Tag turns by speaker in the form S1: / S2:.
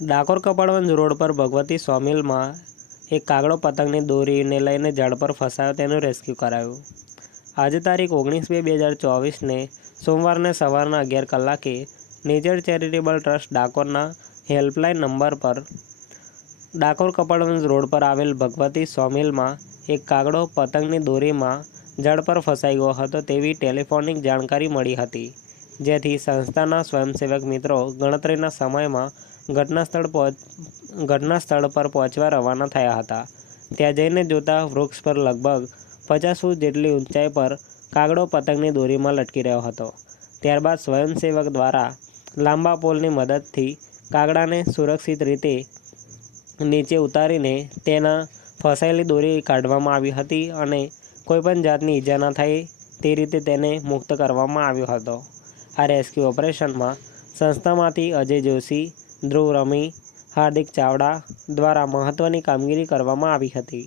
S1: Dakor કપાળવંજ road પર ભગવતી સોમિલમાં એક કાગડો પતંગની દોરીને લઈને ઝાડ પર ફસાયો તેનું રેસ્ક્યુ કરાયું. આજે તારીખ ઓગણીસ બે બે હજાર ચોવીસને સોમવારને સવારના અગિયાર કલાકે નેચર ચેરિટેબલ ટ્રસ્ટ ડાકોરના હેલ્પલાઇન નંબર પર ડાકોર કપાળવંજ રોડ પર આવેલ ભગવતી સોમિલમાં એક કાગડો પતંગની દોરીમાં ઝાડ પર ફસાઈ ગયો હતો તેવી ટેલિફોનિક જાણકારી મળી હતી. જેથી સંસ્થાના સ્વયંસેવક મિત્રો ગણતરીના સમયમાં ઘટના સ્થળ ઘટના સ્થળ પર પહોંચવા રવાના થયા હતા. ત્યાં જઈને જોતા વૃક્ષ પર લગભગ પચાસ ફૂટ જેટલી ઊંચાઈ પર કાગડો પતંગની દોરીમાં લટકી રહ્યો હતો. ત્યારબાદ સ્વયંસેવક દ્વારા લાંબા પોલની મદદથી કાગડાને સુરક્ષિત રીતે નીચે ઉતારીને તેના ફસાયેલી દોરી કાઢવામાં આવી હતી અને કોઈપણ જાતની ઈજા ન થાય તે રીતે તેને મુક્ત કરવામાં આવ્યો હતો. આ રેસ્ક્યુ ઓપરેશનમાં સંસ્થામાંથી અજય જોશી, ધ્રુવ રમી, હાર્દિક ચાવડા દ્વારા મહત્ત્વની કામગીરી કરવામાં આવી હતી.